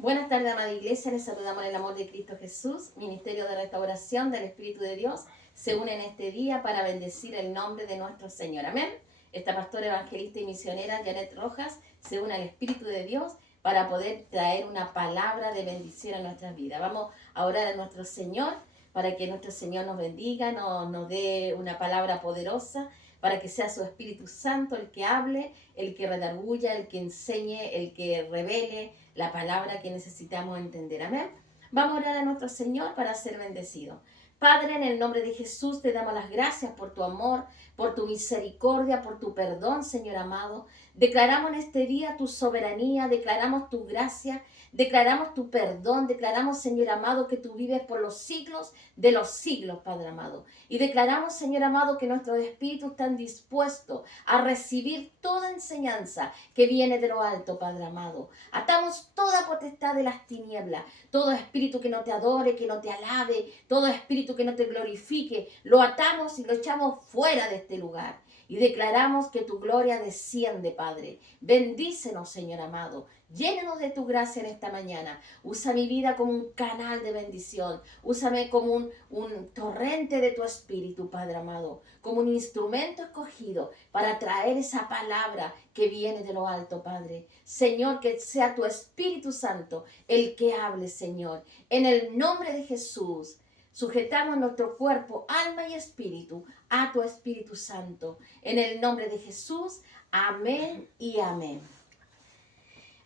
Buenas tardes, amada iglesia. Les saludamos en el amor de Cristo Jesús. Ministerio de Restauración del Espíritu de Dios se une en este día para bendecir el nombre de nuestro Señor. Amén. Esta pastora evangelista y misionera, Janet Rojas, se une al Espíritu de Dios para poder traer una palabra de bendición a nuestras vidas. Vamos a orar a nuestro Señor para que nuestro Señor nos bendiga, nos dé una palabra poderosa, para que sea su Espíritu Santo el que hable, el que redarguya, el que enseñe, el que revele la palabra que necesitamos entender. Amén. Vamos a orar a nuestro Señor para ser bendecidos. Padre, en el nombre de Jesús te damos las gracias por tu amor, por tu misericordia, por tu perdón, Señor amado. Declaramos en este día tu soberanía, declaramos tu gracia, declaramos tu perdón, declaramos, Señor amado, que tú vives por los siglos de los siglos, Padre amado. Y declaramos, Señor amado, que nuestros espíritus están dispuestos a recibir toda enseñanza que viene de lo alto, Padre amado. Atamos toda potestad de las tinieblas, todo espíritu que no te adore, que no te alabe, todo espíritu que no te glorifique, lo atamos y lo echamos fuera de este lugar. Y declaramos que tu gloria desciende, Padre. Bendícenos, Señor amado. Llénenos de tu gracia en esta mañana. Usa mi vida como un canal de bendición. Úsame como un torrente de tu espíritu, Padre amado. Como un instrumento escogido para traer esa palabra que viene de lo alto, Padre. Señor, que sea tu Espíritu Santo el que hable, Señor. En el nombre de Jesús. Sujetamos nuestro cuerpo, alma y espíritu a tu Espíritu Santo. En el nombre de Jesús. Amén y amén.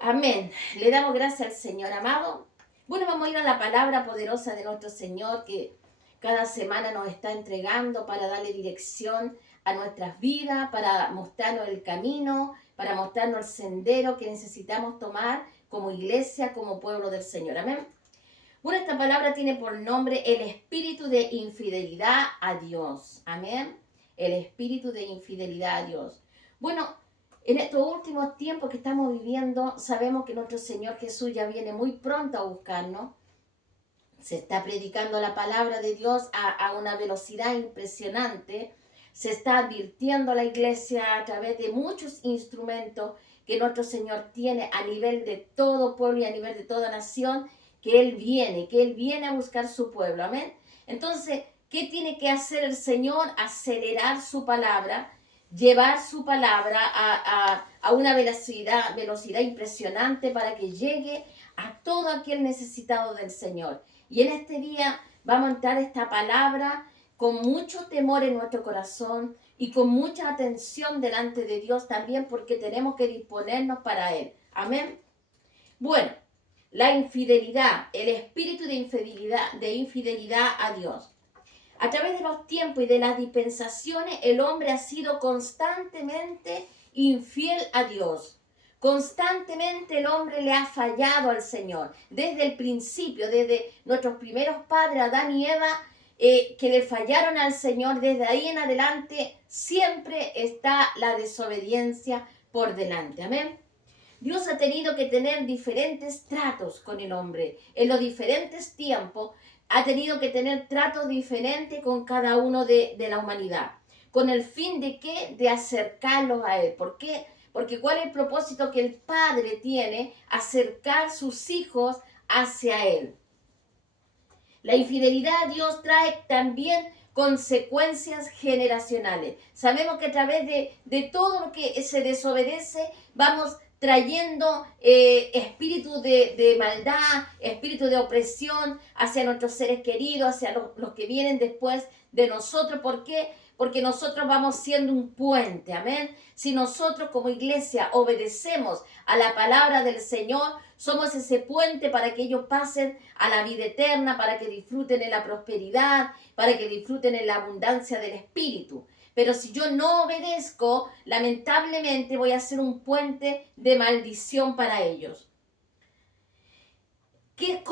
Amén. Le damos gracias al Señor, amado. Bueno, vamos a ir a la palabra poderosa de nuestro Señor que cada semana nos está entregando para darle dirección a nuestras vidas, para mostrarnos el camino, para mostrarnos el sendero que necesitamos tomar como iglesia, como pueblo del Señor. Amén. Bueno, esta palabra tiene por nombre el espíritu de infidelidad a Dios. Amén. El espíritu de infidelidad a Dios. Bueno, en estos últimos tiempos que estamos viviendo, sabemos que nuestro Señor Jesús ya viene muy pronto a buscarnos. Se está predicando la palabra de Dios a una velocidad impresionante. Se está advirtiendo a la iglesia a través de muchos instrumentos que nuestro Señor tiene a nivel de todo pueblo y a nivel de toda nación, que Él viene a buscar su pueblo. Amén. Entonces, ¿qué tiene que hacer el Señor? Acelerar su palabra, llevar su palabra a una velocidad impresionante para que llegue a todo aquel necesitado del Señor. Y en este día vamos a entrar esta palabra con mucho temor en nuestro corazón y con mucha atención delante de Dios también, porque tenemos que disponernos para Él. Amén. Bueno, la infidelidad, el espíritu de infidelidad a Dios. A través de los tiempos y de las dispensaciones, el hombre ha sido constantemente infiel a Dios. Constantemente el hombre le ha fallado al Señor. Desde el principio, desde nuestros primeros padres, Adán y Eva, que le fallaron al Señor, desde ahí en adelante siempre está la desobediencia por delante. Amén. Dios ha tenido que tener diferentes tratos con el hombre. En los diferentes tiempos ha tenido que tener tratos diferentes con cada uno de la humanidad. ¿Con el fin de qué? De acercarlos a Él. ¿Por qué? Porque ¿cuál es el propósito que el Padre tiene? Acercar sus hijos hacia Él. La infidelidad a Dios trae también consecuencias generacionales. Sabemos que a través de todo lo que se desobedece, vamos trayendo espíritu de maldad, espíritu de opresión hacia nuestros seres queridos, hacia los que vienen después de nosotros. ¿Por qué? Porque nosotros vamos siendo un puente, amén. Si nosotros como iglesia obedecemos a la palabra del Señor, somos ese puente para que ellos pasen a la vida eterna, para que disfruten en la prosperidad, para que disfruten en la abundancia del Espíritu. Pero si yo no obedezco, lamentablemente voy a ser un puente de maldición para ellos. ¿Qué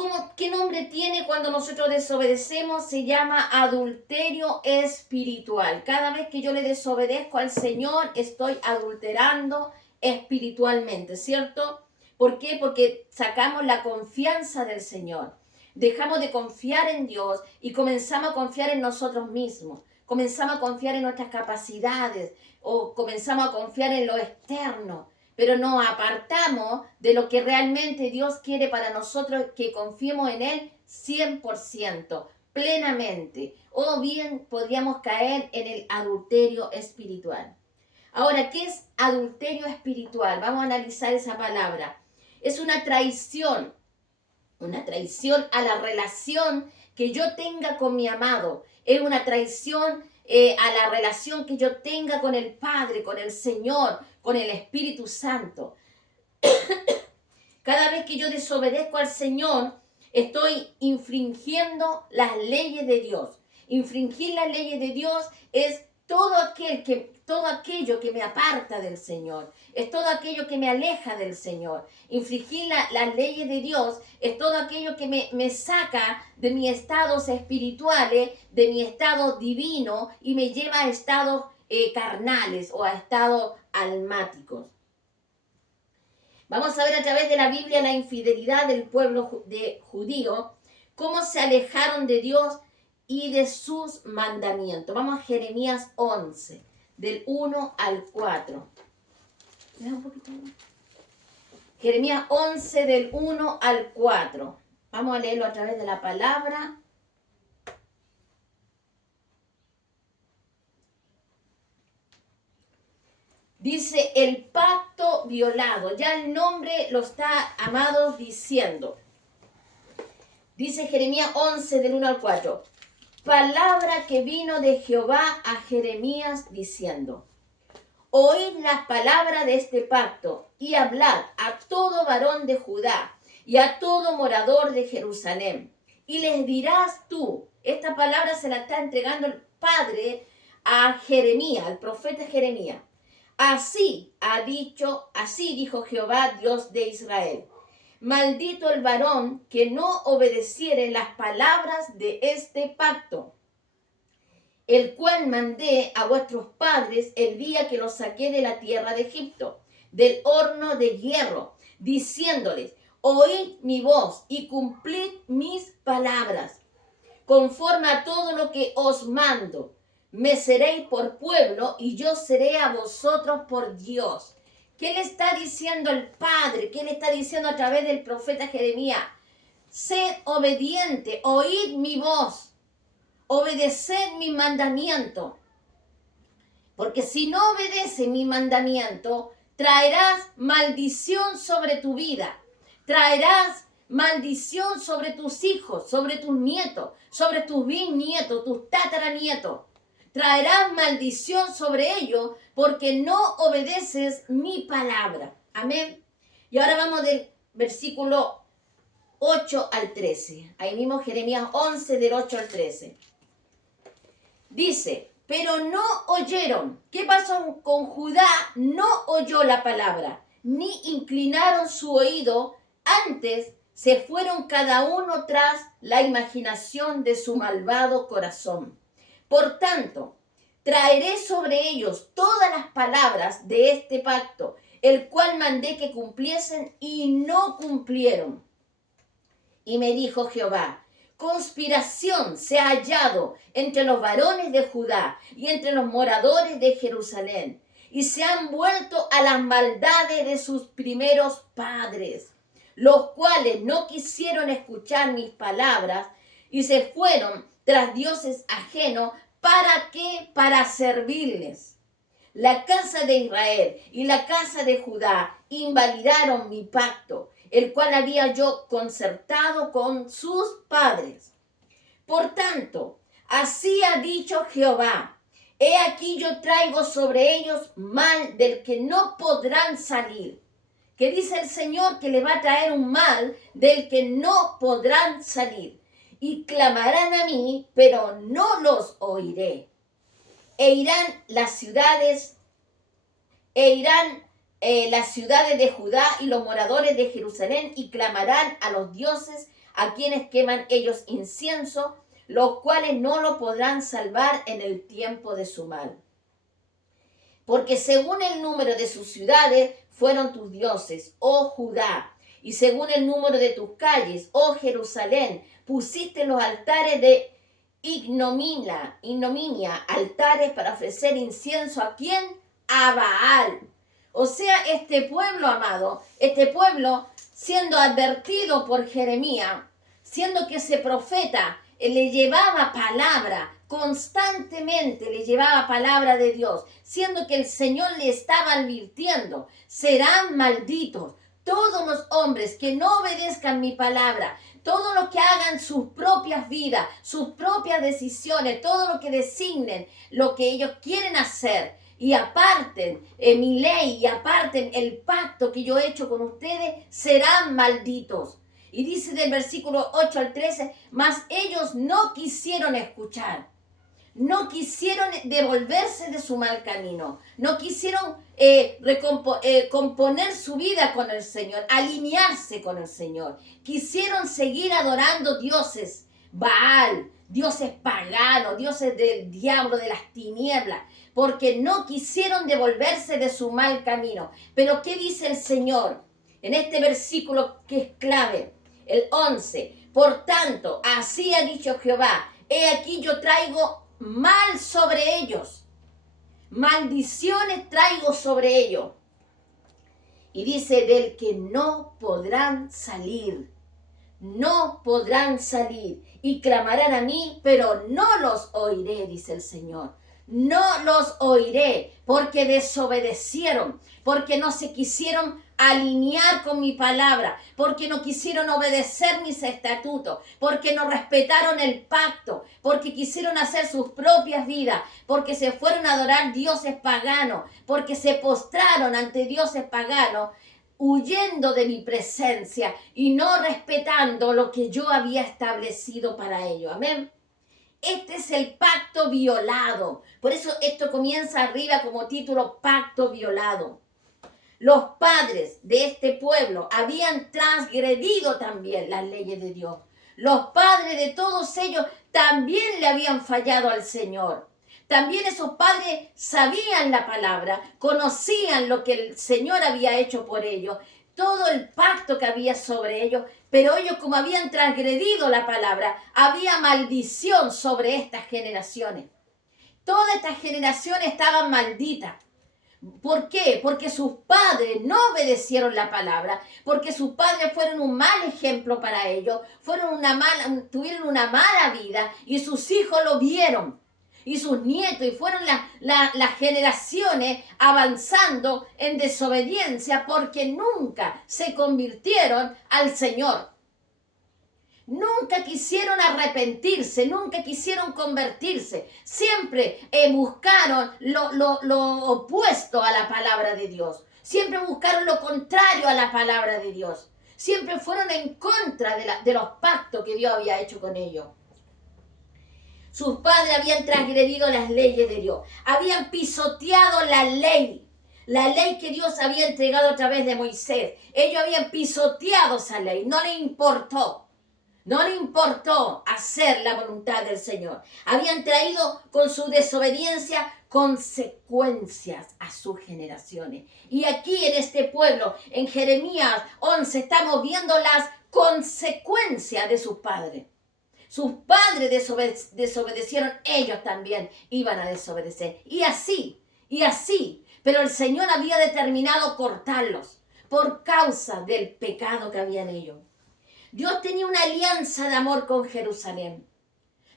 nombre tiene cuando nosotros desobedecemos? Se llama adulterio espiritual. Cada vez que yo le desobedezco al Señor, estoy adulterando espiritualmente, ¿cierto? ¿Por qué? Porque sacamos la confianza del Señor. Dejamos de confiar en Dios y comenzamos a confiar en nosotros mismos. Comenzamos a confiar en nuestras capacidades o comenzamos a confiar en lo externo. pero nos apartamos de lo que realmente Dios quiere para nosotros, que confiemos en Él 100%, plenamente, o bien podríamos caer en el adulterio espiritual. Ahora, ¿qué es adulterio espiritual? Vamos a analizar esa palabra. Es una traición a la relación que yo tenga con mi amado. Es una traición a la relación que yo tenga con el Padre, con el Señor, con el Espíritu Santo. Cada vez que yo desobedezco al Señor, estoy infringiendo las leyes de Dios. Infringir las leyes de Dios es todo aquello que me aparta del Señor, es todo aquello que me aleja del Señor. Infringir las leyes de Dios es todo aquello que me saca de mis estados espirituales, de mi estado divino, y me lleva a estados carnales o a estados almáticos. Vamos a ver a través de la Biblia la infidelidad del pueblo judío, cómo se alejaron de Dios y de sus mandamientos. Vamos a Jeremías 11, del 1 al 4. ¿Me da un poquito más? Jeremías 11, del 1 al 4. Vamos a leerlo a través de la palabra. Dice, el pacto violado. Ya el nombre lo está, amados, diciendo. Dice Jeremías 11, del 1 al 4. Palabra que vino de Jehová a Jeremías diciendo, oíd las palabras de este pacto y hablad a todo varón de Judá y a todo morador de Jerusalén. Y les dirás tú, esta palabra se la está entregando el Padre a Jeremías, al profeta Jeremías. Así dijo Jehová, Dios de Israel. Maldito el varón que no obedeciere las palabras de este pacto, el cual mandé a vuestros padres el día que los saqué de la tierra de Egipto, del horno de hierro, diciéndoles, oíd mi voz y cumplid mis palabras, conforme a todo lo que os mando. Me seréis por pueblo y yo seré a vosotros por Dios. ¿Qué le está diciendo el Padre? ¿Qué le está diciendo a través del profeta Jeremías? Sed obediente, oíd mi voz, obedeced mi mandamiento. Porque si no obedeces mi mandamiento, traerás maldición sobre tu vida. Traerás maldición sobre tus hijos, sobre tus nietos, sobre tus bisnietos, tus tataranietos. Traerás maldición sobre ellos porque no obedeces mi palabra. Amén. Y ahora vamos del versículo 8 al 13. Ahí mismo Jeremías 11 del 8 al 13. Dice, pero no oyeron. ¿Qué pasó con Judá? No oyó la palabra, ni inclinaron su oído, antes se fueron cada uno tras la imaginación de su malvado corazón. Por tanto, traeré sobre ellos todas las palabras de este pacto, el cual mandé que cumpliesen y no cumplieron. Y me dijo Jehová, conspiración se ha hallado entre los varones de Judá y entre los moradores de Jerusalén, y se han vuelto a las maldades de sus primeros padres, los cuales no quisieron escuchar mis palabras y se fueron tras dioses ajenos. ¿Para qué? Para servirles. La casa de Israel y la casa de Judá invalidaron mi pacto, el cual había yo concertado con sus padres. Por tanto, así ha dicho Jehová, he aquí yo traigo sobre ellos mal del que no podrán salir. Que dice el Señor que le va a traer un mal del que no podrán salir. Y clamarán a mí, pero no los oiré. E irán las ciudades de Judá y los moradores de Jerusalén y clamarán a los dioses a quienes queman ellos incienso, los cuales no lo podrán salvar en el tiempo de su mal. Porque según el número de sus ciudades fueron tus dioses, oh Judá, y según el número de tus calles, oh Jerusalén, pusiste los altares de ignominia, altares para ofrecer incienso ¿a quién? A Baal. O sea, este pueblo, amado, este pueblo siendo advertido por Jeremías, siendo que ese profeta le llevaba palabra, constantemente le llevaba palabra de Dios, siendo que el Señor le estaba advirtiendo, serán malditos todos los hombres que no obedezcan mi palabra, todos los que hagan sus propias vidas, sus propias decisiones, todo lo que designen, lo que ellos quieren hacer, y aparten mi ley y aparten el pacto que yo he hecho con ustedes, serán malditos. Y dice del versículo 8 al 13, mas ellos no quisieron escuchar, no quisieron devolverse de su mal camino, no quisieron componer su vida con el Señor, alinearse con el Señor. Quisieron seguir adorando dioses, Baal, dioses paganos, dioses del diablo, de las tinieblas, porque no quisieron devolverse de su mal camino. Pero ¿qué dice el Señor en este versículo que es clave? El 11, por tanto, así ha dicho Jehová, he aquí yo traigo mal sobre ellos, maldiciones traigo sobre ellos. Y dice, del que no podrán salir, no podrán salir, y clamarán a mí, pero no los oiré, dice el Señor. No los oiré, porque desobedecieron, porque no se quisieron alinear con mi palabra, porque no quisieron obedecer mis estatutos, porque no respetaron el pacto, porque quisieron hacer sus propias vidas, porque se fueron a adorar dioses paganos, porque se postraron ante dioses paganos, huyendo de mi presencia y no respetando lo que yo había establecido para ellos. Amén. Este es el pacto violado. Por eso esto comienza arriba como título, pacto violado. Los padres de este pueblo habían transgredido también las leyes de Dios. Los padres de todos ellos también le habían fallado al Señor. También esos padres sabían la palabra, conocían lo que el Señor había hecho por ellos, todo el pacto que había sobre ellos, pero ellos, como habían transgredido la palabra, había maldición sobre estas generaciones. Todas estas generaciones estaban malditas. ¿Por qué? Porque sus padres no obedecieron la palabra, porque sus padres fueron un mal ejemplo para ellos, tuvieron una mala vida y sus hijos lo vieron. Y sus nietos, y fueron las generaciones avanzando en desobediencia porque nunca se convirtieron al Señor. Nunca quisieron arrepentirse, nunca quisieron convertirse. Siempre buscaron lo opuesto a la palabra de Dios. Siempre buscaron lo contrario a la palabra de Dios. Siempre fueron en contra de los pactos que Dios había hecho con ellos. Sus padres habían transgredido las leyes de Dios. Habían pisoteado la ley que Dios había entregado a través de Moisés. Ellos habían pisoteado esa ley. No le importó. No le importó hacer la voluntad del Señor. Habían traído con su desobediencia consecuencias a sus generaciones. Y aquí en este pueblo, en Jeremías 11, estamos viendo las consecuencias de sus padres. Sus padres desobedecieron, ellos también iban a desobedecer. Y así. Pero el Señor había determinado cortarlos por causa del pecado que había en ellos. Dios tenía una alianza de amor con Jerusalén.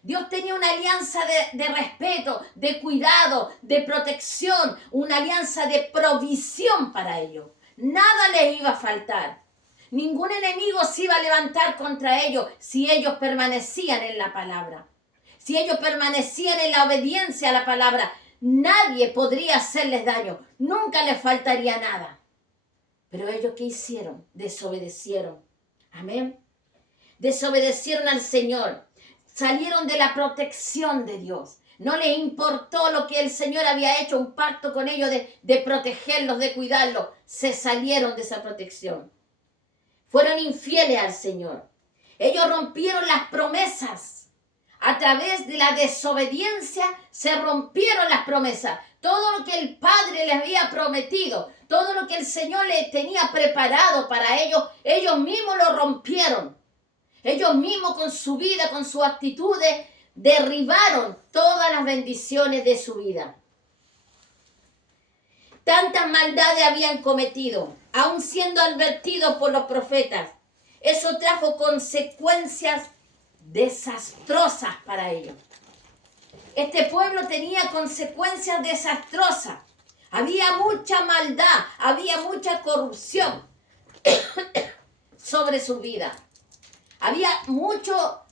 Dios tenía una alianza de respeto, de cuidado, de protección, una alianza de provisión para ellos. Nada les iba a faltar. Ningún enemigo se iba a levantar contra ellos si ellos permanecían en la palabra. Si ellos permanecían en la obediencia a la palabra, nadie podría hacerles daño. Nunca les faltaría nada. Pero ellos, ¿qué hicieron? Desobedecieron. Amén. Desobedecieron al Señor. Salieron de la protección de Dios. No les importó lo que el Señor había hecho, un pacto con ellos de protegerlos, de cuidarlos. Se salieron de esa protección. Fueron infieles al Señor. Ellos rompieron las promesas. A través de la desobediencia se rompieron las promesas. Todo lo que el Padre les había prometido, todo lo que el Señor les tenía preparado para ellos, ellos mismos lo rompieron. Ellos mismos con su vida, con sus actitudes, derribaron todas las bendiciones de su vida. Tantas maldades habían cometido, aun siendo advertidos por los profetas. Eso trajo consecuencias desastrosas para ellos. Este pueblo tenía consecuencias desastrosas. Había mucha maldad, había mucha corrupción sobre su vida. Había mucha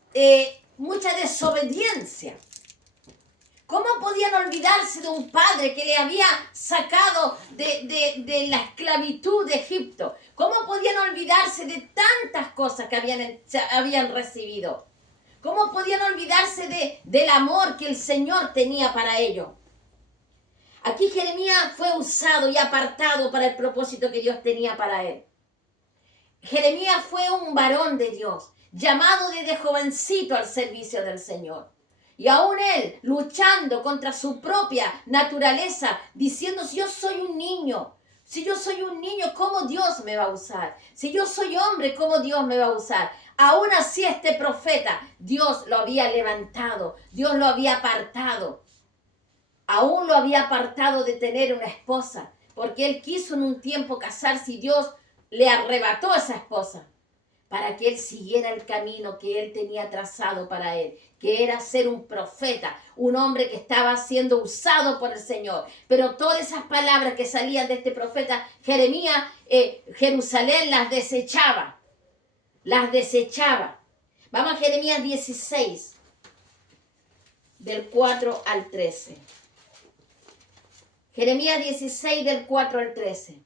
desobediencia. ¿Cómo podían olvidarse de un padre que le había sacado de la esclavitud de Egipto? ¿Cómo podían olvidarse de tantas cosas que habían recibido? ¿Cómo podían olvidarse del amor que el Señor tenía para ellos? Aquí Jeremías fue usado y apartado para el propósito que Dios tenía para él. Jeremías fue un varón de Dios, llamado desde jovencito al servicio del Señor. Y aún él luchando contra su propia naturaleza, diciendo, si yo soy un niño, ¿cómo Dios me va a usar? Si yo soy hombre, ¿cómo Dios me va a usar? Aún así este profeta, Dios lo había levantado, Dios lo había apartado. Aún lo había apartado de tener una esposa, porque él quiso en un tiempo casarse y Dios le arrebató a esa esposa para que él siguiera el camino que él tenía trazado para él, que era ser un profeta, un hombre que estaba siendo usado por el Señor. Pero todas esas palabras que salían de este profeta Jeremías, Jerusalén las desechaba. Vamos a Jeremías 16, del 4 al 13. Jeremías 16, del 4 al 13.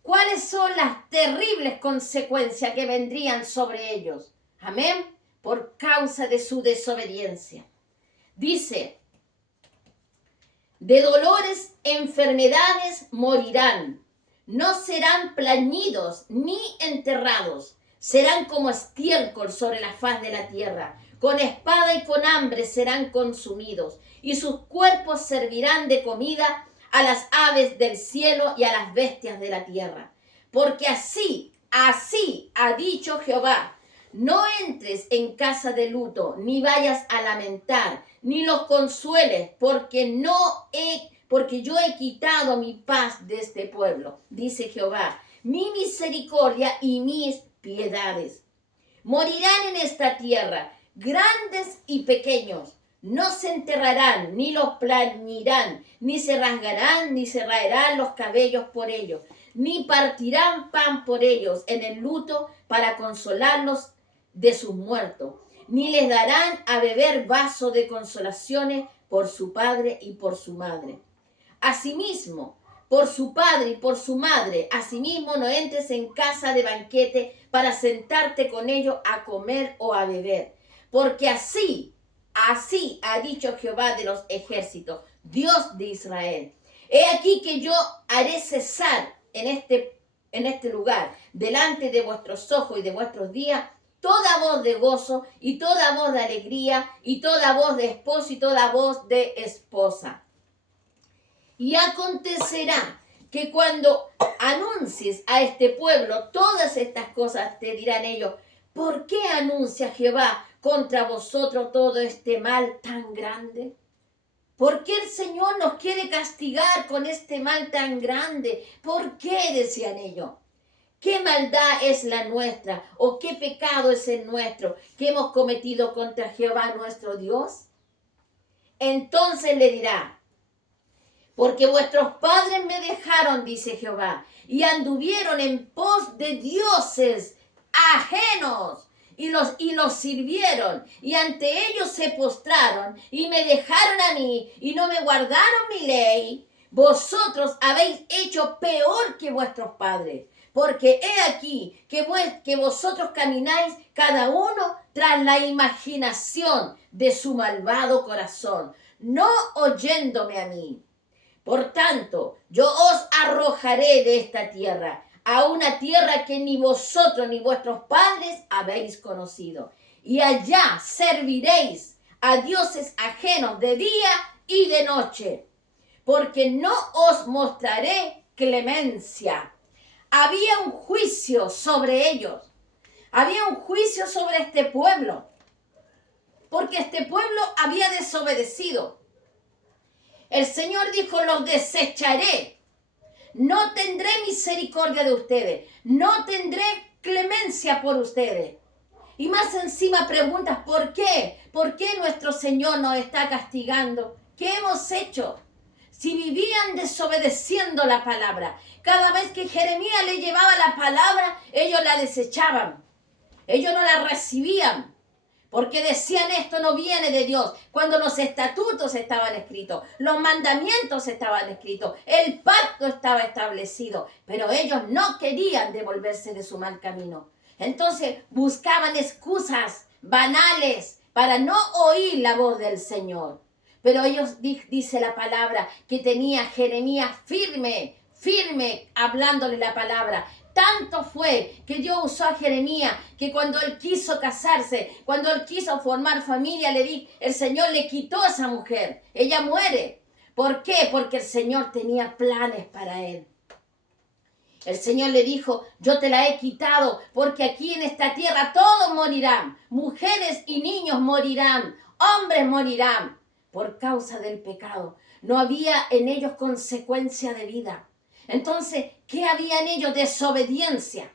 ¿Cuáles son las terribles consecuencias que vendrían sobre ellos? Amén. Por causa de su desobediencia. Dice, de dolores, enfermedades morirán. No serán plañidos ni enterrados. Serán como estiércol sobre la faz de la tierra. Con espada y con hambre serán consumidos. Y sus cuerpos servirán de comida a las aves del cielo y a las bestias de la tierra. Porque así ha dicho Jehová, no entres en casa de luto, ni vayas a lamentar, ni los consueles, porque yo he quitado mi paz de este pueblo, dice Jehová, mi misericordia y mis piedades. Morirán en esta tierra, grandes y pequeños, no se enterrarán, ni los plañirán, ni se rasgarán, ni se raerán los cabellos por ellos, ni partirán pan por ellos en el luto para consolarlos de sus muertos, ni les darán a beber vaso de consolaciones por su padre y por su madre. Asimismo, por su padre y por su madre, asimismo no entres en casa de banquete para sentarte con ellos a comer o a beber, porque así ha dicho Jehová de los ejércitos, Dios de Israel. He aquí que yo haré cesar en este lugar, delante de vuestros ojos y de vuestros días, toda voz de gozo y toda voz de alegría y toda voz de esposo y toda voz de esposa. Y acontecerá que cuando anuncies a este pueblo todas estas cosas, te dirán ellos, ¿por qué anuncia Jehová contra vosotros todo este mal tan grande? ¿Por qué el Señor nos quiere castigar con este mal tan grande? ¿Por qué? Decían ellos. ¿Qué maldad es la nuestra? ¿O qué pecado es el nuestro que hemos cometido contra Jehová nuestro Dios? Entonces le dirá, porque vuestros padres me dejaron, dice Jehová, y anduvieron en pos de dioses ajenos, y los sirvieron, y ante ellos se postraron, y me dejaron a mí, y no me guardaron mi ley. Vosotros habéis hecho peor que vuestros padres, porque he aquí que vosotros camináis cada uno tras la imaginación de su malvado corazón, no oyéndome a mí. Por tanto, yo os arrojaré de esta tierra, a una tierra que ni vosotros ni vuestros padres habéis conocido. Y allá serviréis a dioses ajenos de día y de noche, porque no os mostraré clemencia. Había un juicio sobre ellos. Había un juicio sobre este pueblo, porque este pueblo había desobedecido. El Señor dijo, los desecharé. no tendré misericordia de ustedes, no tendré clemencia por ustedes. Y más encima preguntas, ¿por qué? ¿Por qué nuestro Señor nos está castigando? ¿Qué hemos hecho? Si vivían desobedeciendo la palabra, cada vez que Jeremías le llevaba la palabra, ellos la desechaban. Ellos no la recibían. Porque decían, esto no viene de Dios. Cuando los estatutos estaban escritos, los mandamientos estaban escritos, el pacto estaba establecido, pero ellos no querían devolverse de su mal camino. Entonces buscaban excusas banales para no oír la voz del Señor. Pero ellos, dice la palabra, que tenía Jeremías firme hablándole la palabra. Tanto fue que Dios usó a Jeremías que cuando él quiso casarse, cuando él quiso formar familia, el Señor le quitó a esa mujer. Ella muere. ¿Por qué? Porque el Señor tenía planes para él. El Señor le dijo, yo te la he quitado porque aquí en esta tierra todos morirán. Mujeres y niños morirán. Hombres morirán por causa del pecado. No había en ellos consecuencia de vida. Entonces, ¿qué había en ellos? Desobediencia,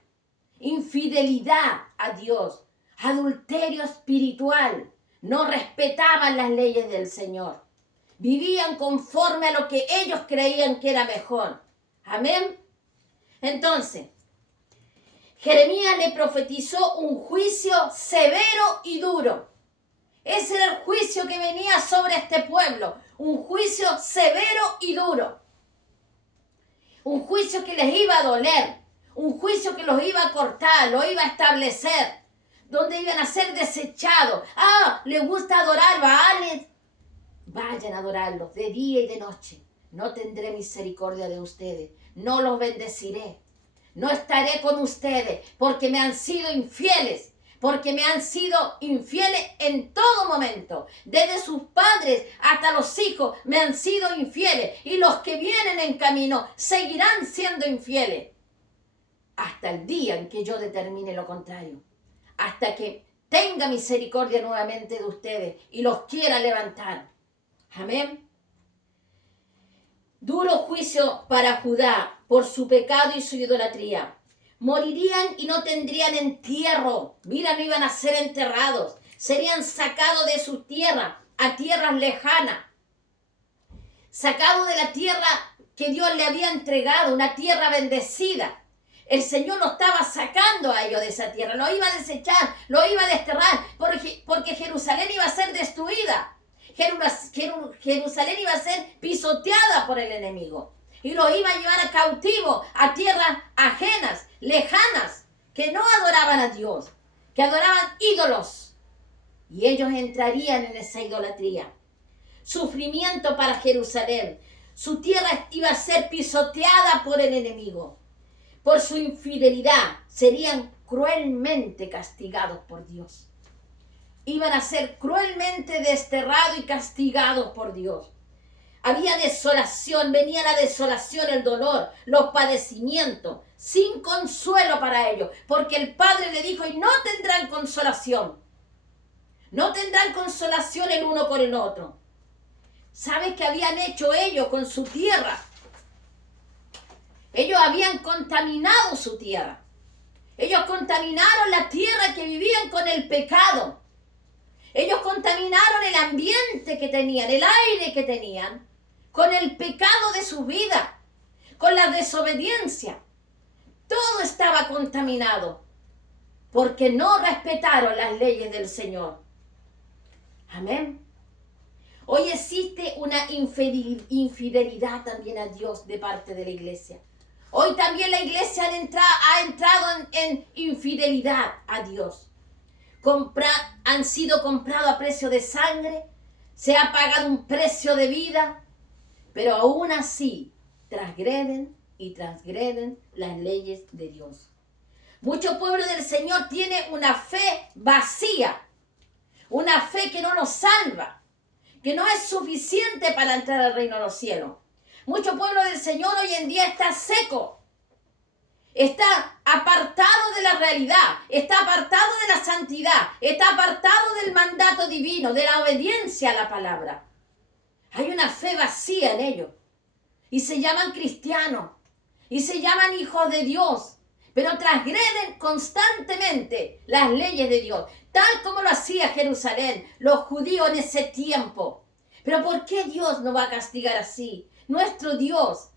infidelidad a Dios, adulterio espiritual. No respetaban las leyes del Señor. Vivían conforme a lo que ellos creían que era mejor. Amén. Entonces, Jeremías le profetizó un juicio severo y duro. Ese era el juicio que venía sobre este pueblo. Un juicio severo y duro. Un juicio que les iba a doler, un juicio que los iba a cortar, los iba a establecer, donde iban a ser desechados. ¿Les gusta adorar Baales? Vayan a adorarlos de día y de noche. No tendré misericordia de ustedes, no los bendeciré, no estaré con ustedes porque me han sido infieles. Porque me han sido infieles en todo momento. Desde sus padres hasta los hijos me han sido infieles. Y los que vienen en camino seguirán siendo infieles. Hasta el día en que yo determine lo contrario. Hasta que tenga misericordia nuevamente de ustedes y los quiera levantar. Amén. Duro juicio para Judá por su pecado y su idolatría. Morirían y no tendrían entierro. Mira, no iban a ser enterrados. Serían sacados de su tierra a tierras lejanas. Sacados de la tierra que Dios le había entregado, una tierra bendecida. El Señor lo estaba sacando a ellos de esa tierra. Lo iba a desechar, lo iba a desterrar, porque Jerusalén iba a ser destruida. Jerusalén iba a ser pisoteada por el enemigo. Y los iba a llevar a cautivo, a tierras ajenas, lejanas, que no adoraban a Dios, que adoraban ídolos. Y ellos entrarían en esa idolatría. Sufrimiento para Jerusalén. Su tierra iba a ser pisoteada por el enemigo. Por su infidelidad serían cruelmente castigados por Dios. Iban a ser cruelmente desterrados y castigados por Dios. Había desolación, venía la desolación, el dolor, los padecimientos, sin consuelo para ellos, porque el Padre le dijo, y no tendrán consolación. No tendrán consolación el uno con el otro. ¿Sabes qué habían hecho ellos con su tierra? Ellos habían contaminado su tierra. Ellos contaminaron la tierra que vivían con el pecado. Ellos contaminaron el ambiente que tenían, el aire que tenían, con el pecado de su vida, con la desobediencia. Todo estaba contaminado porque no respetaron las leyes del Señor. Amén. Hoy existe una infidelidad también a Dios de parte de la iglesia. Hoy también la iglesia ha entrado en infidelidad a Dios. Han sido comprados a precio de sangre, se ha pagado un precio de vida, pero aún así transgreden las leyes de Dios. Mucho pueblo del Señor tiene una fe vacía, una fe que no nos salva, que no es suficiente para entrar al reino de los cielos. Mucho pueblo del Señor hoy en día está seco, está apartado de la realidad, está apartado de la santidad, está apartado del mandato divino, de la obediencia a la palabra. Hay una fe vacía en ellos y se llaman cristianos. y se llaman hijos de Dios, pero transgreden constantemente las leyes de Dios, tal como lo hacía Jerusalén, los judíos en ese tiempo. Pero ¿por qué Dios no va a castigar así? Nuestro Dios.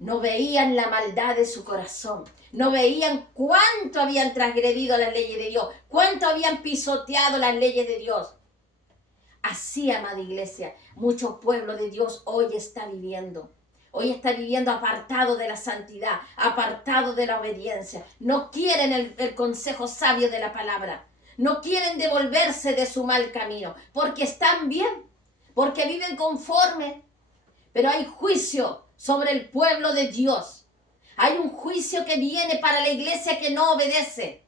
No veían la maldad de su corazón, no veían cuánto habían transgredido las leyes de Dios, cuánto habían pisoteado las leyes de Dios. Así, amada iglesia, mucho pueblo de Dios hoy está viviendo. Hoy está viviendo apartado de la santidad, apartado de la obediencia. No quieren el consejo sabio de la palabra. No quieren devolverse de su mal camino, porque están bien, porque viven conforme. Pero hay juicio sobre el pueblo de Dios. Hay un juicio que viene para la iglesia que no obedece.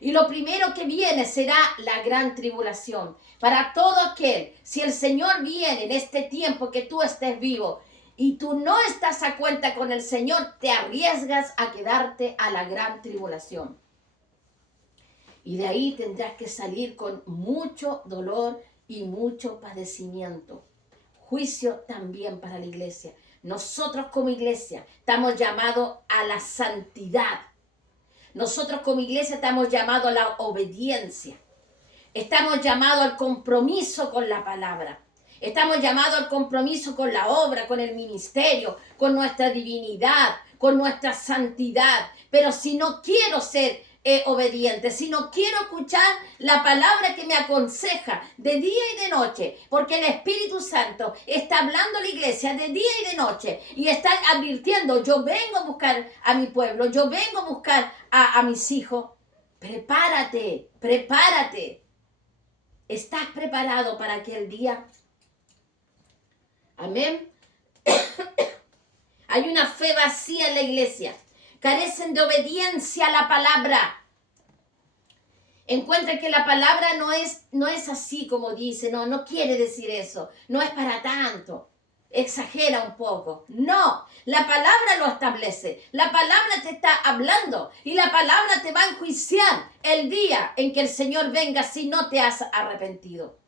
Y lo primero que viene será la gran tribulación. Para todo aquel, si el Señor viene en este tiempo que tú estés vivo y tú no estás a cuenta con el Señor, te arriesgas a quedarte a la gran tribulación. Y de ahí tendrás que salir con mucho dolor y mucho padecimiento. Juicio también para la iglesia. Nosotros como iglesia estamos llamados a la santidad. Nosotros como iglesia estamos llamados a la obediencia. Estamos llamados al compromiso con la palabra. Estamos llamados al compromiso con la obra, con el ministerio, con nuestra divinidad, con nuestra santidad. Pero si no quiero ser obediente, si no quiero escuchar la palabra que me aconseja de día y de noche, porque el Espíritu Santo está hablando a la iglesia de día y de noche y está advirtiendo, yo vengo a buscar a mi pueblo, yo vengo a buscar a mis hijos. Prepárate, prepárate. ¿Estás preparado para aquel día? Amén. Hay una fe vacía en la iglesia. Carecen de obediencia a la palabra. Encuentran que la palabra no es así como dice, no quiere decir eso, no es para tanto, exagera un poco. No, la palabra lo establece, la palabra te está hablando y la palabra te va a enjuiciar el día en que el Señor venga si no te has arrepentido.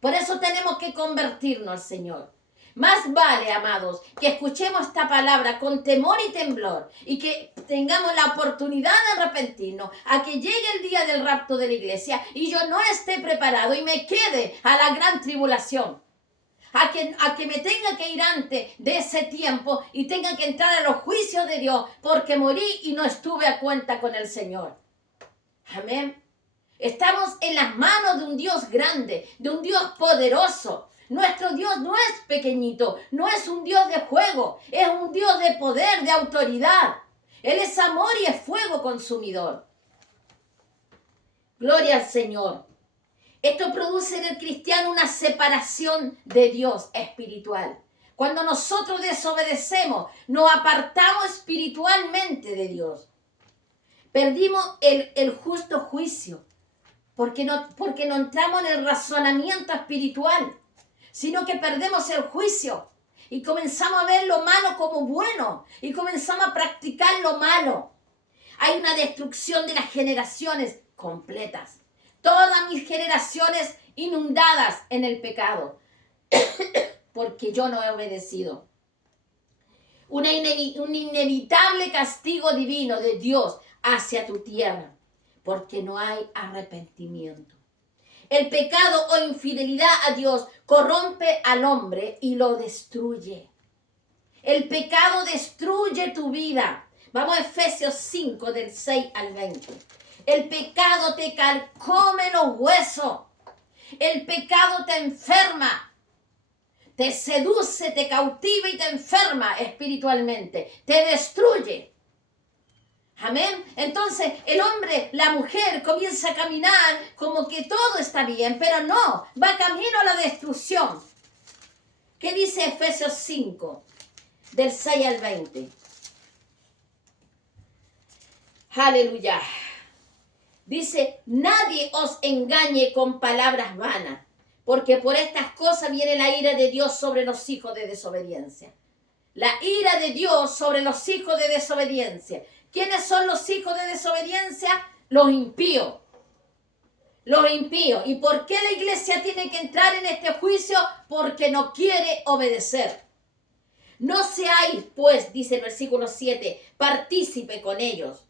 Por eso tenemos que convertirnos al Señor. Más vale, amados, que escuchemos esta palabra con temor y temblor y que tengamos la oportunidad de arrepentirnos a que llegue el día del rapto de la iglesia y yo no esté preparado y me quede a la gran tribulación. A que me tenga que ir antes de ese tiempo y tenga que entrar a los juicios de Dios porque morí y no estuve a cuenta con el Señor. Amén. Estamos en las manos de un Dios grande, de un Dios poderoso. Nuestro Dios no es pequeñito, no es un Dios de juego, es un Dios de poder, de autoridad. Él es amor y es fuego consumidor. Gloria al Señor. Esto produce en el cristiano una separación de Dios espiritual. Cuando nosotros desobedecemos, nos apartamos espiritualmente de Dios. Perdimos el justo juicio, porque no entramos en el razonamiento espiritual, sino que perdemos el juicio y comenzamos a ver lo malo como bueno y comenzamos a practicar lo malo. Hay una destrucción de las generaciones completas. Todas mis generaciones inundadas en el pecado, porque yo no he obedecido. Un inevitable castigo divino de Dios hacia tu tierra, porque no hay arrepentimiento. El pecado o infidelidad a Dios corrompe al hombre y lo destruye. El pecado destruye tu vida. Vamos a Efesios 5, del 6 al 20. El pecado te carcome los huesos. El pecado te enferma. Te seduce, te cautiva y te enferma espiritualmente. Te destruye. Amén. Entonces el hombre, la mujer comienza a caminar como que todo está bien, pero no, va camino a la destrucción. ¿Qué dice Efesios 5, del 6 al 20? Aleluya. Dice, nadie os engañe con palabras vanas, porque por estas cosas viene la ira de Dios sobre los hijos de desobediencia. La ira de Dios sobre los hijos de desobediencia. ¿Quiénes son los hijos de desobediencia? Los impíos. Los impíos. ¿Y por qué la iglesia tiene que entrar en este juicio? Porque no quiere obedecer. No seáis, pues, dice el versículo 7, partícipe con ellos.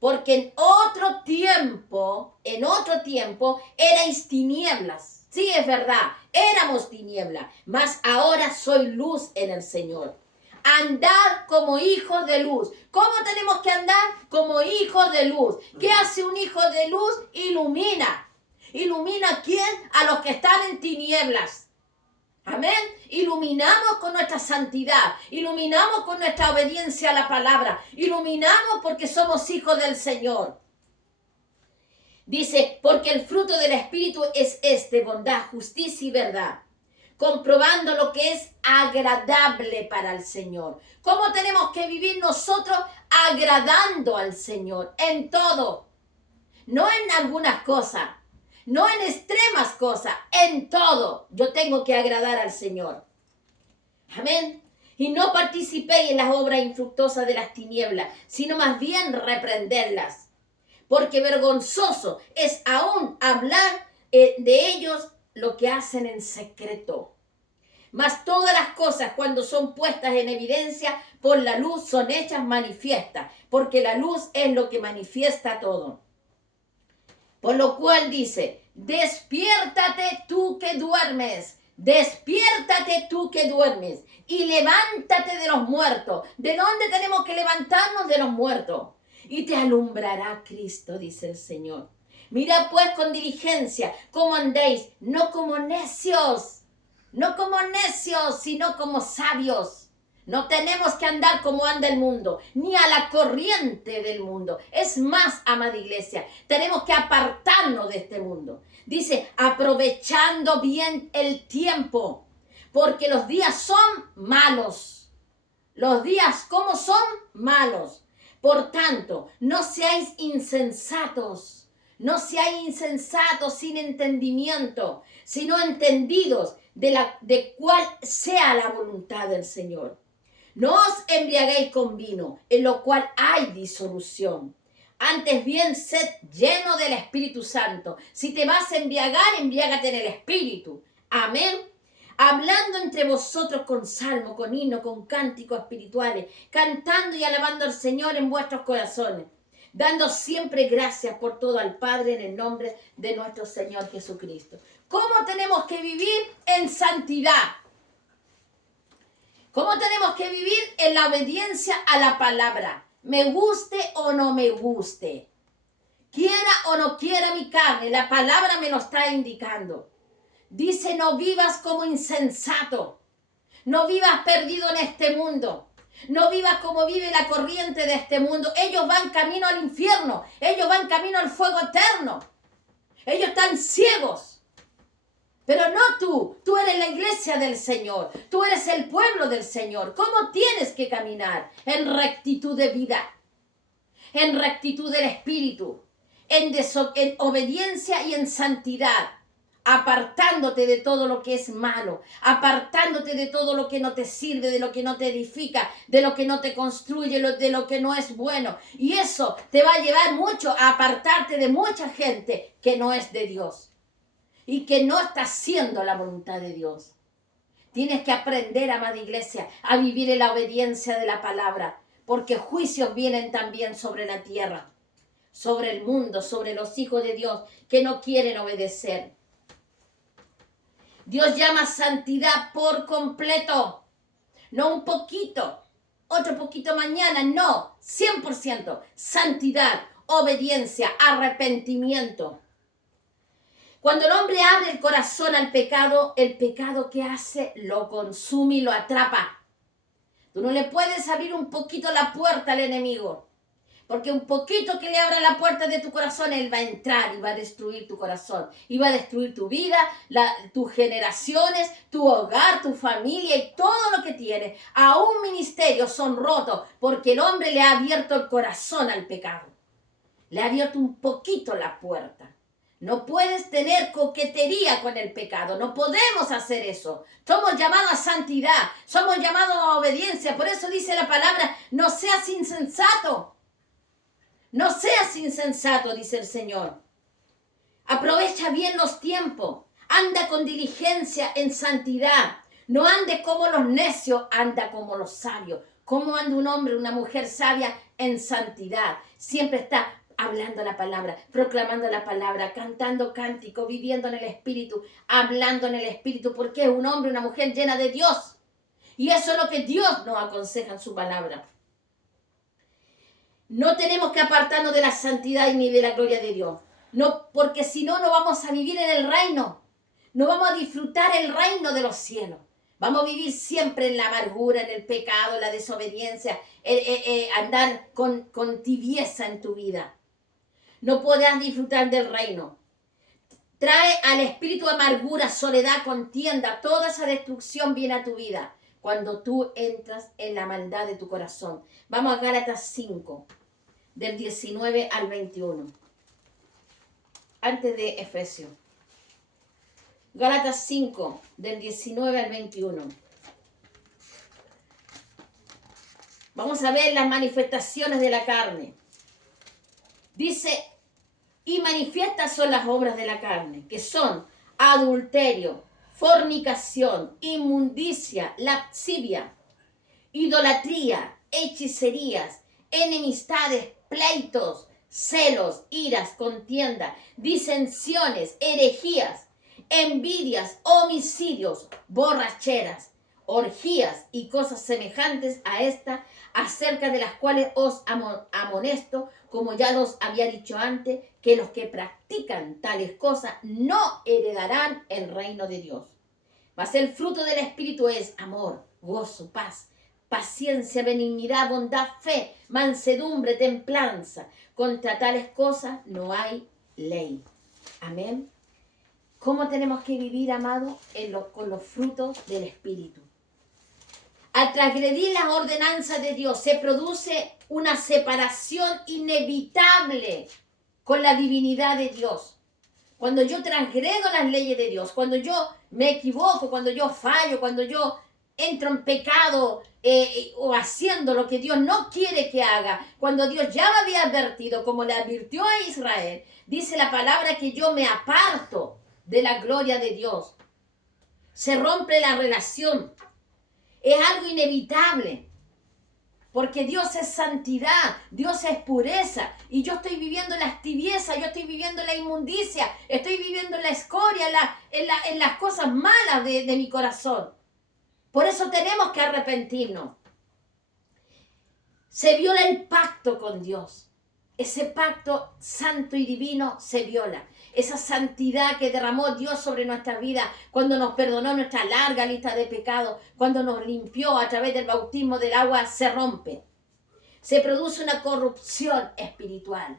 Porque en otro tiempo, erais tinieblas. Sí, es verdad, éramos tinieblas, mas ahora soy luz en el Señor. Andad como hijos de luz. ¿Cómo tenemos que andar? Como hijos de luz. ¿Qué hace un hijo de luz? Ilumina. ¿Ilumina a quién? A los que están en tinieblas. Amén. Iluminamos con nuestra santidad, iluminamos con nuestra obediencia a la palabra, iluminamos porque somos hijos del Señor. Dice, porque el fruto del Espíritu es bondad, justicia y verdad, comprobando lo que es agradable para el Señor. ¿Cómo tenemos que vivir nosotros agradando al Señor? En todo, no en algunas cosas. No en extremas cosas, en todo yo tengo que agradar al Señor. Amén. Y no participéis en las obras infructuosas de las tinieblas, sino más bien reprenderlas. Porque vergonzoso es aún hablar de ellos lo que hacen en secreto. Mas todas las cosas cuando son puestas en evidencia por la luz son hechas manifiestas, porque la luz es lo que manifiesta todo. Por lo cual dice, despiértate tú que duermes, despiértate tú que duermes y levántate de los muertos. ¿De dónde tenemos que levantarnos? De los muertos. Y te alumbrará Cristo, dice el Señor. Mira pues con diligencia cómo andéis, no como necios, sino como sabios. No tenemos que andar como anda el mundo, ni a la corriente del mundo. Es más, amada iglesia, tenemos que apartarnos de este mundo. Dice, aprovechando bien el tiempo, porque los días son malos. Los días, ¿cómo son? Malos. Por tanto, no seáis insensatos. No seáis insensatos sin entendimiento, sino entendidos de cuál sea la voluntad del Señor. No os embriaguéis con vino, en lo cual hay disolución. Antes bien, sed lleno del Espíritu Santo. Si te vas a embriagar, embriágate en el Espíritu. Amén. Hablando entre vosotros con salmo, con himno, con cánticos espirituales, cantando y alabando al Señor en vuestros corazones, dando siempre gracias por todo al Padre en el nombre de nuestro Señor Jesucristo. ¿Cómo tenemos que vivir? En santidad. ¿Cómo tenemos que vivir? En la obediencia a la palabra. Me guste o no me guste. Quiera o no quiera mi carne, la palabra me lo está indicando. Dice, no vivas como insensato. No vivas perdido en este mundo. No vivas como vive la corriente de este mundo. Ellos van camino al infierno. Ellos van camino al fuego eterno. Ellos están ciegos. Pero no tú eres la iglesia del Señor, tú eres el pueblo del Señor. ¿Cómo tienes que caminar? En rectitud de vida, en rectitud del espíritu, en obediencia y en santidad, apartándote de todo lo que es malo, apartándote de todo lo que no te sirve, de lo que no te edifica, de lo que no te construye, de lo que no es bueno. Y eso te va a llevar mucho a apartarte de mucha gente que no es de Dios y que no está haciendo la voluntad de Dios. Tienes que aprender, amada iglesia, a vivir en la obediencia de la palabra, porque juicios vienen también sobre la tierra, sobre el mundo, sobre los hijos de Dios que no quieren obedecer. Dios llama santidad por completo, no un poquito, otro poquito mañana, no, 100%, santidad, obediencia, arrepentimiento. Cuando el hombre abre el corazón al pecado, el pecado que hace lo consume y lo atrapa. Tú no le puedes abrir un poquito la puerta al enemigo, porque un poquito que le abra la puerta de tu corazón, él va a entrar y va a destruir tu corazón, y va a destruir tu vida, tus generaciones, tu hogar, tu familia y todo lo que tienes. A un ministerio son rotos porque el hombre le ha abierto el corazón al pecado. Le ha abierto un poquito la puerta. No puedes tener coquetería con el pecado. No podemos hacer eso. Somos llamados a santidad. Somos llamados a obediencia. Por eso dice la palabra, no seas insensato. No seas insensato, dice el Señor. Aprovecha bien los tiempos. Anda con diligencia en santidad. No ande como los necios, anda como los sabios. ¿Cómo anda un hombre, una mujer sabia? En santidad. Siempre está hablando la palabra, proclamando la palabra, cantando cántico, viviendo en el Espíritu, hablando en el Espíritu, porque es un hombre, una mujer llena de Dios. Y eso es lo que Dios nos aconseja en su palabra. No tenemos que apartarnos de la santidad ni de la gloria de Dios. No, porque si no, no vamos a vivir en el reino. No vamos a disfrutar el reino de los cielos. Vamos a vivir siempre en la amargura, en el pecado, en la desobediencia, andar con tibieza en tu vida. No podrás disfrutar del reino. Trae al espíritu amargura, soledad, contienda. Toda esa destrucción viene a tu vida cuando tú entras en la maldad de tu corazón. Vamos a Gálatas 5, del 19 al 21. Antes de Efesios. Gálatas 5, del 19 al 21. Vamos a ver las manifestaciones de la carne. Dice, y manifiestas son las obras de la carne, que son adulterio, fornicación, inmundicia, lascivia, idolatría, hechicerías, enemistades, pleitos, celos, iras, contienda, disensiones, herejías, envidias, homicidios, borracheras, orgías y cosas semejantes a esta, acerca de las cuales os amonesto, como ya los había dicho antes, que los que practican tales cosas no heredarán el reino de Dios. Mas el fruto del Espíritu es amor, gozo, paz, paciencia, benignidad, bondad, fe, mansedumbre, templanza. Contra tales cosas no hay ley. Amén. ¿Cómo tenemos que vivir, amados? Con los frutos del Espíritu. Al transgredir las ordenanzas de Dios se produce una separación inevitable con la divinidad de Dios. Cuando yo transgredo las leyes de Dios, cuando yo me equivoco, cuando yo fallo, cuando yo entro en pecado o haciendo lo que Dios no quiere que haga, cuando Dios ya me había advertido, como le advirtió a Israel, dice la palabra que yo me aparto de la gloria de Dios. Se rompe la relación. Es algo inevitable. Porque Dios es santidad, Dios es pureza. Y yo estoy viviendo en las tibiezas, yo estoy viviendo en la inmundicia, estoy viviendo en la escoria, en las cosas malas de mi corazón. Por eso tenemos que arrepentirnos. Se viola el pacto con Dios. Ese pacto santo y divino se viola. Esa santidad que derramó Dios sobre nuestra vida cuando nos perdonó nuestra larga lista de pecados, cuando nos limpió a través del bautismo del agua, se rompe. Se produce una corrupción espiritual.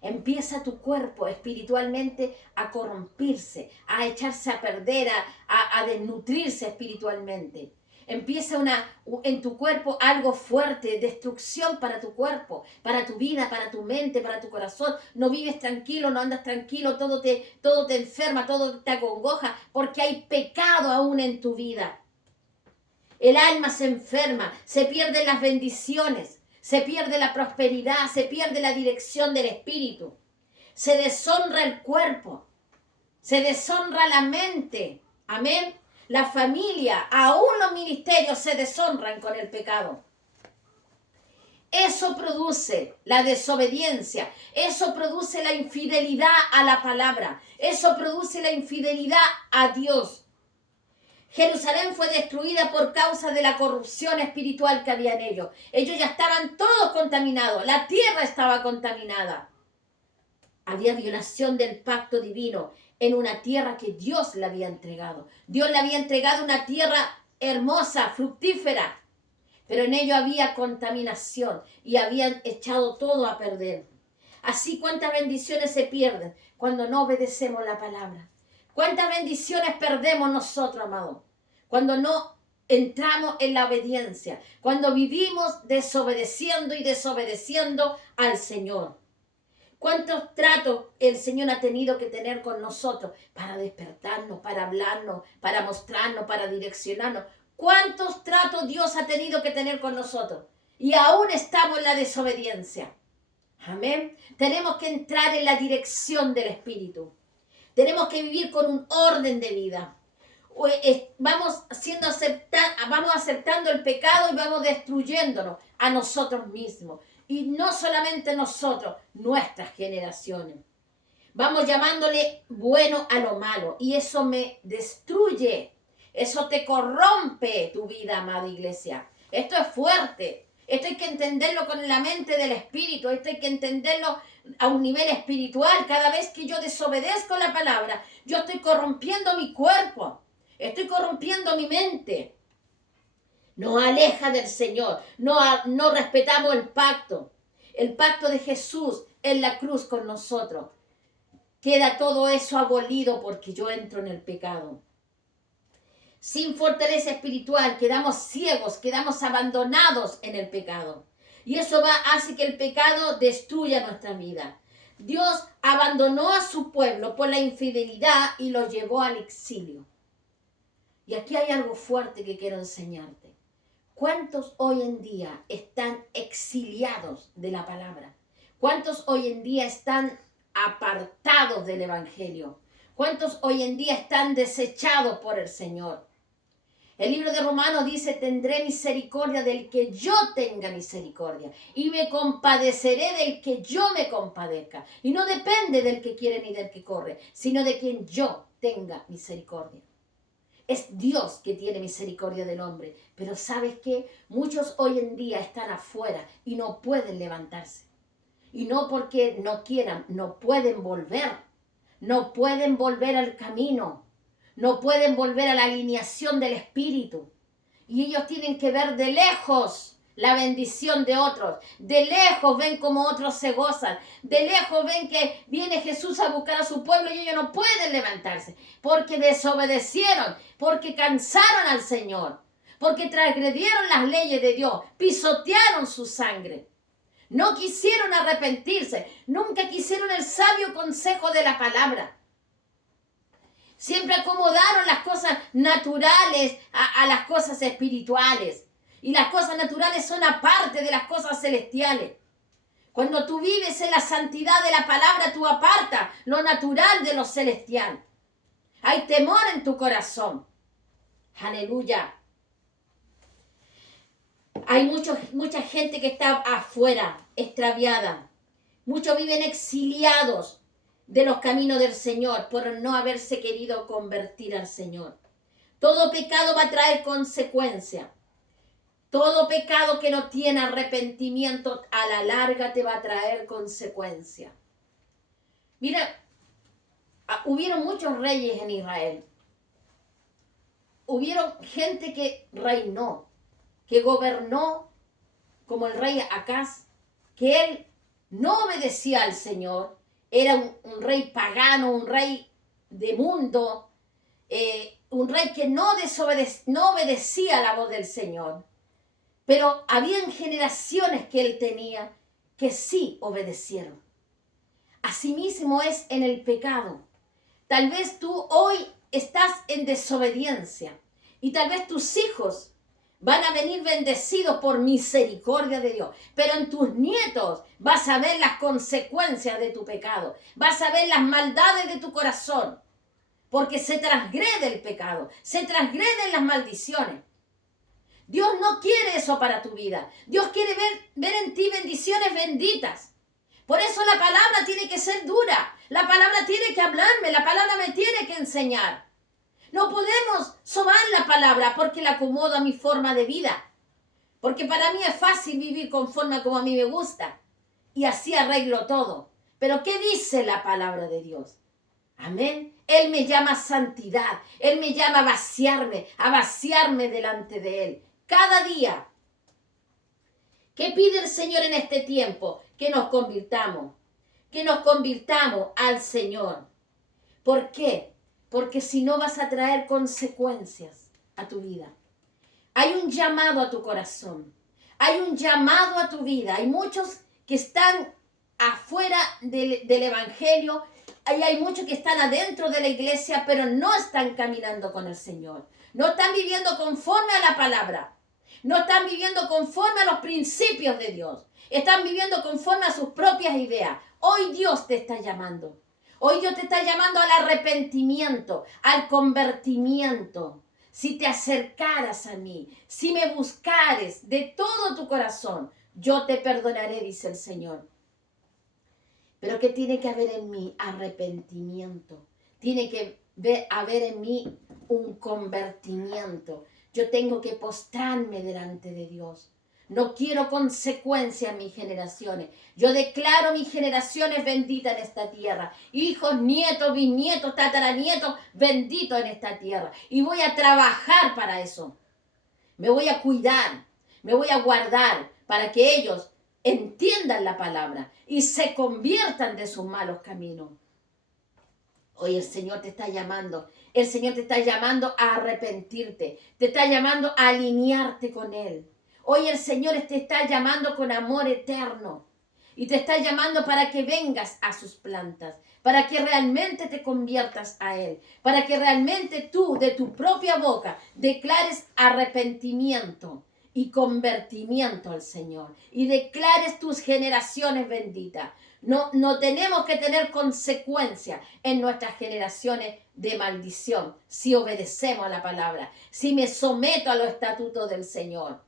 Empieza tu cuerpo espiritualmente a corrompirse, a echarse a perder, a desnutrirse espiritualmente. Empieza en tu cuerpo algo fuerte, destrucción para tu cuerpo, para tu vida, para tu mente, para tu corazón. No vives tranquilo, no andas tranquilo, todo te enferma, todo te acongoja, porque hay pecado aún en tu vida. El alma se enferma, se pierden las bendiciones, se pierde la prosperidad, se pierde la dirección del espíritu. Se deshonra el cuerpo, se deshonra la mente. Amén. La familia, aún los ministerios se deshonran con el pecado. Eso produce la desobediencia, eso produce la infidelidad a la palabra, eso produce la infidelidad a Dios. Jerusalén fue destruida por causa de la corrupción espiritual que había en ellos. Ellos ya estaban todos contaminados, la tierra estaba contaminada. Había violación del pacto divino en una tierra que Dios le había entregado. Dios le había entregado una tierra hermosa, fructífera, pero en ello había contaminación y habían echado todo a perder. Así, ¿cuántas bendiciones se pierden cuando no obedecemos la palabra? ¿Cuántas bendiciones perdemos nosotros, amados? Cuando no entramos en la obediencia, cuando vivimos desobedeciendo y desobedeciendo al Señor. ¿Cuántos tratos el Señor ha tenido que tener con nosotros para despertarnos, para hablarnos, para mostrarnos, para direccionarnos? ¿Cuántos tratos Dios ha tenido que tener con nosotros? Y aún estamos en la desobediencia. Amén. Tenemos que entrar en la dirección del Espíritu. Tenemos que vivir con un orden de vida. vamos vamos aceptando el pecado y vamos destruyéndonos a nosotros mismos. Y no solamente nosotros, nuestras generaciones. Vamos llamándole bueno a lo malo y eso me destruye. Eso te corrompe tu vida, amada iglesia. Esto es fuerte. Esto hay que entenderlo con la mente del espíritu. Esto hay que entenderlo a un nivel espiritual. Cada vez que yo desobedezco la palabra, yo estoy corrompiendo mi cuerpo. Estoy corrompiendo mi mente. Nos aleja del Señor. No respetamos el pacto. El pacto de Jesús en la cruz con nosotros. Queda todo eso abolido porque yo entro en el pecado. Sin fortaleza espiritual quedamos ciegos, quedamos abandonados en el pecado. Y eso hace que el pecado destruya nuestra vida. Dios abandonó a su pueblo por la infidelidad y lo llevó al exilio. Y aquí hay algo fuerte que quiero enseñarte. ¿Cuántos hoy en día están exiliados de la palabra? ¿Cuántos hoy en día están apartados del evangelio? ¿Cuántos hoy en día están desechados por el Señor? El libro de Romanos dice, tendré misericordia del que yo tenga misericordia y me compadeceré del que yo me compadezca. Y no depende del que quiere ni del que corre, sino de quien yo tenga misericordia. Es Dios que tiene misericordia del hombre. Pero ¿sabes qué? Muchos hoy en día están afuera y no pueden levantarse. Y no porque no quieran, no pueden volver. No pueden volver al camino. No pueden volver a la alineación del Espíritu. Y ellos tienen que ver de lejos la bendición de otros. De lejos ven como otros se gozan. De lejos ven que viene Jesús a buscar a su pueblo y ellos no pueden levantarse. Porque desobedecieron, porque cansaron al Señor, porque transgredieron las leyes de Dios, pisotearon su sangre. No quisieron arrepentirse, nunca quisieron el sabio consejo de la palabra. Siempre acomodaron las cosas naturales a las cosas espirituales. Y las cosas naturales son aparte de las cosas celestiales. Cuando tú vives en la santidad de la palabra, tú apartas lo natural de lo celestial. Hay temor en tu corazón. Aleluya. Hay mucha gente que está afuera, extraviada. Muchos viven exiliados de los caminos del Señor por no haberse querido convertir al Señor. Todo pecado va a traer consecuencia. Todo pecado que no tiene arrepentimiento a la larga te va a traer consecuencia. Mira, hubieron muchos reyes en Israel. Hubieron gente que reinó, que gobernó como el rey Acaz, que él no obedecía al Señor. Era un rey pagano, un rey de mundo, un rey que no obedecía la voz del Señor. Pero habían generaciones que él tenía que sí obedecieron. Asimismo es en el pecado. Tal vez tú hoy estás en desobediencia y tal vez tus hijos van a venir bendecidos por misericordia de Dios. Pero en tus nietos vas a ver las consecuencias de tu pecado. Vas a ver las maldades de tu corazón. Porque se transgrede el pecado. Se transgreden las maldiciones. Dios no quiere eso para tu vida. Dios quiere ver en ti bendiciones benditas. Por eso la palabra tiene que ser dura. La palabra tiene que hablarme. La palabra me tiene que enseñar. No podemos sobar la palabra porque la acomodo a mi forma de vida. Porque para mí es fácil vivir conforme como a mí me gusta. Y así arreglo todo. Pero ¿qué dice la palabra de Dios? Amén. Él me llama a santidad. Él me llama a vaciarme delante de Él. Cada día. ¿Qué pide el Señor en este tiempo? Que nos convirtamos. Que nos convirtamos al Señor. ¿Por qué? Porque si no vas a traer consecuencias a tu vida. Hay un llamado a tu corazón. Hay un llamado a tu vida. Hay muchos que están afuera del evangelio. Hay muchos que están adentro de la iglesia, pero no están caminando con el Señor. No están viviendo conforme a la palabra. No están viviendo conforme a los principios de Dios. Están viviendo conforme a sus propias ideas. Hoy Dios te está llamando. Hoy Dios te está llamando al arrepentimiento, al convertimiento. Si te acercaras a mí, si me buscares de todo tu corazón, yo te perdonaré, dice el Señor. Pero ¿qué tiene que haber en mí? Arrepentimiento. Tiene que haber en mí un convertimiento. Yo tengo que postrarme delante de Dios. No quiero consecuencias en mis generaciones. Yo declaro mis generaciones benditas en esta tierra. Hijos, nietos, bisnietos, tataranietos, benditos en esta tierra. Y voy a trabajar para eso. Me voy a cuidar, me voy a guardar para que ellos entiendan la palabra y se conviertan de sus malos caminos. Hoy el Señor te está llamando. El Señor te está llamando a arrepentirte. Te está llamando a alinearte con Él. Hoy el Señor te está llamando con amor eterno. Y te está llamando para que vengas a sus plantas. Para que realmente te conviertas a Él. Para que realmente tú de tu propia boca declares arrepentimiento y convertimiento al Señor. Y declares tus generaciones benditas. No tenemos que tener consecuencias en nuestras generaciones de maldición si obedecemos a la palabra, si me someto a los estatutos del Señor.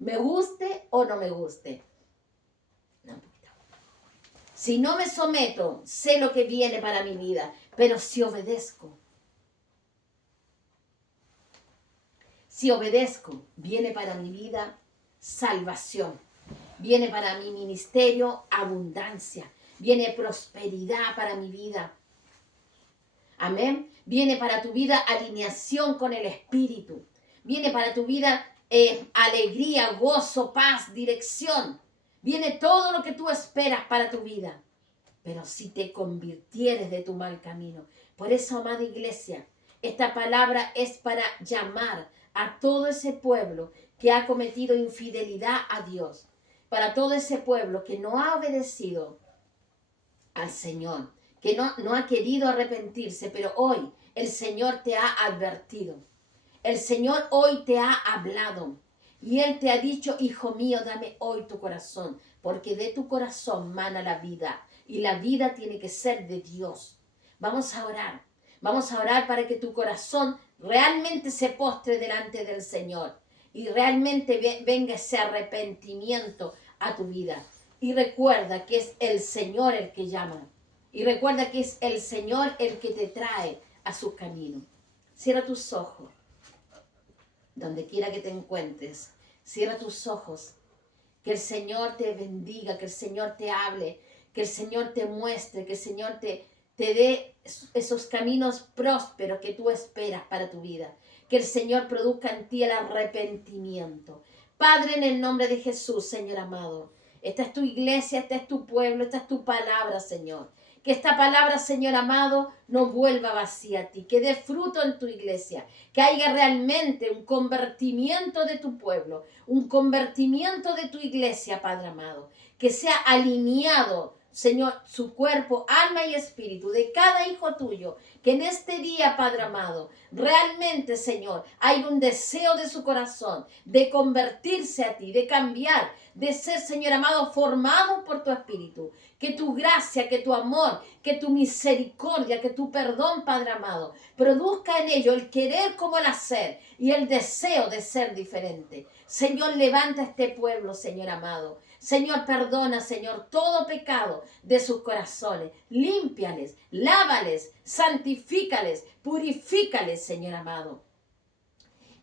Me guste o no me guste. Si no me someto, sé lo que viene para mi vida, pero si obedezco, viene para mi vida salvación. Viene para mi ministerio abundancia. Viene prosperidad para mi vida. Amén. Viene para tu vida alineación con el Espíritu. Viene para tu vida alegría, gozo, paz, dirección. Viene todo lo que tú esperas para tu vida. Pero si te convirtieres de tu mal camino. Por eso, amada iglesia, esta palabra es para llamar a todo ese pueblo que ha cometido infidelidad a Dios. Para todo ese pueblo que no ha obedecido al Señor, que no ha querido arrepentirse, pero hoy el Señor te ha advertido. El Señor hoy te ha hablado y Él te ha dicho, hijo mío, dame hoy tu corazón, porque de tu corazón mana la vida y la vida tiene que ser de Dios. Vamos a orar para que tu corazón realmente se postre delante del Señor y realmente venga ese arrepentimiento a tu vida. Y recuerda que es el Señor el que llama. Y recuerda que es el Señor el que te trae a su camino. Cierra tus ojos. Donde quiera que te encuentres, cierra tus ojos. Que el Señor te bendiga, que el Señor te hable, que el Señor te muestre, que el Señor te dé esos caminos prósperos que tú esperas para tu vida. Que el Señor produzca en ti el arrepentimiento. Padre, en el nombre de Jesús, Señor amado, esta es tu iglesia, este es tu pueblo, esta es tu palabra, Señor. Que esta palabra, Señor amado, no vuelva vacía a ti, que dé fruto en tu iglesia, que haya realmente un convertimiento de tu pueblo, un convertimiento de tu iglesia, Padre amado, que sea alineado, Señor, su cuerpo, alma y espíritu de cada hijo tuyo, que en este día, Padre amado, realmente, Señor, hay un deseo de su corazón de convertirse a ti, de cambiar, de ser, Señor amado, formado por tu espíritu. Que tu gracia, que tu amor, que tu misericordia, que tu perdón, Padre amado, produzca en ello el querer como el hacer y el deseo de ser diferente. Señor, levanta este pueblo, Señor amado. Señor, perdona, Señor, todo pecado de sus corazones. Límpiales, lávales, santifícales, purifícales, Señor amado.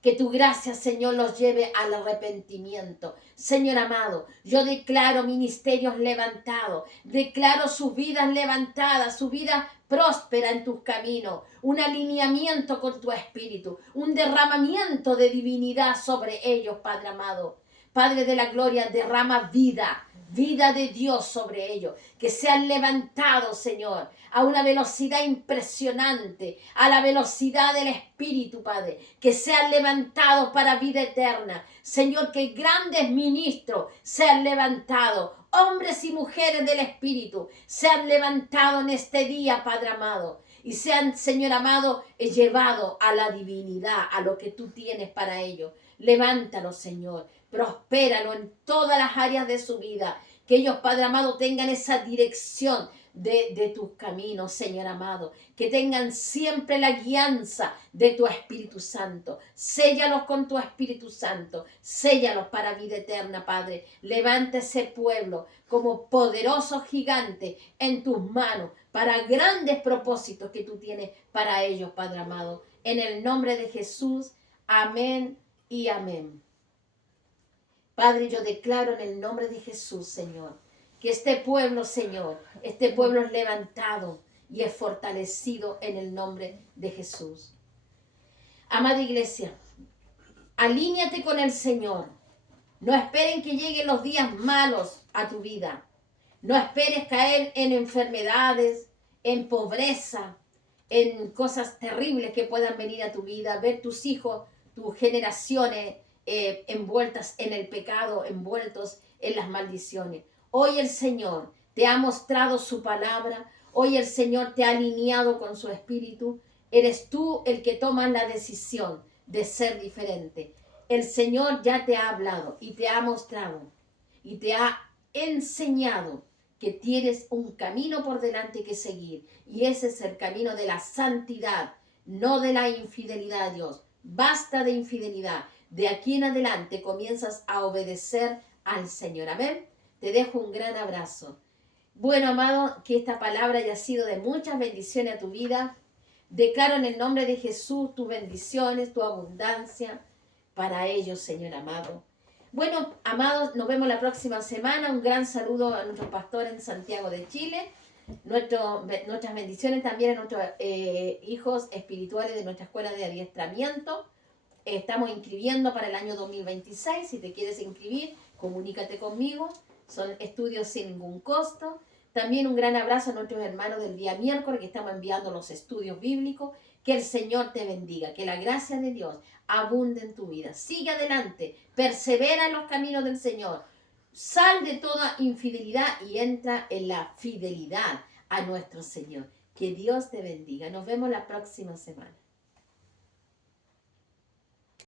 Que tu gracia, Señor, los lleve al arrepentimiento. Señor amado, yo declaro ministerios levantados, declaro sus vidas levantadas, su vida próspera en tus caminos, un alineamiento con tu espíritu, un derramamiento de divinidad sobre ellos, Padre amado. Padre de la gloria, derrama vida, vida de Dios sobre ellos, que sean levantados, Señor, a una velocidad impresionante, a la velocidad del Espíritu, Padre, que sean levantados para vida eterna. Señor, que grandes ministros sean levantados, hombres y mujeres del Espíritu sean levantados en este día, Padre amado, y sean, Señor amado, llevados a la divinidad, a lo que tú tienes para ellos. Levántalo, Señor, prospéralo en todas las áreas de su vida. Que ellos, Padre amado, tengan esa dirección de tus caminos, Señor amado. Que tengan siempre la guianza de tu Espíritu Santo. Séllalos con tu Espíritu Santo. Séllalos para vida eterna, Padre. Levanta ese pueblo como poderoso gigante en tus manos para grandes propósitos que tú tienes para ellos, Padre amado. En el nombre de Jesús, amén y amén. Padre, yo declaro en el nombre de Jesús, Señor, que este pueblo, Señor, este pueblo es levantado y es fortalecido en el nombre de Jesús. Amada iglesia, alíñate con el Señor. No esperen que lleguen los días malos a tu vida. No esperes caer en enfermedades, en pobreza, en cosas terribles que puedan venir a tu vida. Ver tus hijos, tus generaciones envueltas en el pecado, envueltos en las maldiciones. Hoy el Señor te ha mostrado su palabra. Hoy el Señor te ha alineado con su espíritu. Eres tú el que toma la decisión de ser diferente. El Señor ya te ha hablado y te ha mostrado y te ha enseñado que tienes un camino por delante que seguir, y ese es el camino de la santidad, no de la infidelidad a Dios. Basta de infidelidad. De aquí en adelante comienzas a obedecer al Señor. Amén. Te dejo un gran abrazo. Bueno, amado, que esta palabra haya sido de muchas bendiciones a tu vida. Declaro en el nombre de Jesús tus bendiciones, tu abundancia para ellos, Señor amado. Bueno, amados, nos vemos la próxima semana. Un gran saludo a nuestros pastores en Santiago de Chile. Nuestras bendiciones también a nuestros hijos espirituales de nuestra escuela de adiestramiento. Estamos inscribiendo para el año 2026. Si te quieres inscribir, comunícate conmigo. Son estudios sin ningún costo. También un gran abrazo a nuestros hermanos del día miércoles que estamos enviando los estudios bíblicos. Que el Señor te bendiga, que la gracia de Dios abunde en tu vida. Sigue adelante, persevera en los caminos del Señor. Sal de toda infidelidad y entra en la fidelidad a nuestro Señor. Que Dios te bendiga. Nos vemos la próxima semana.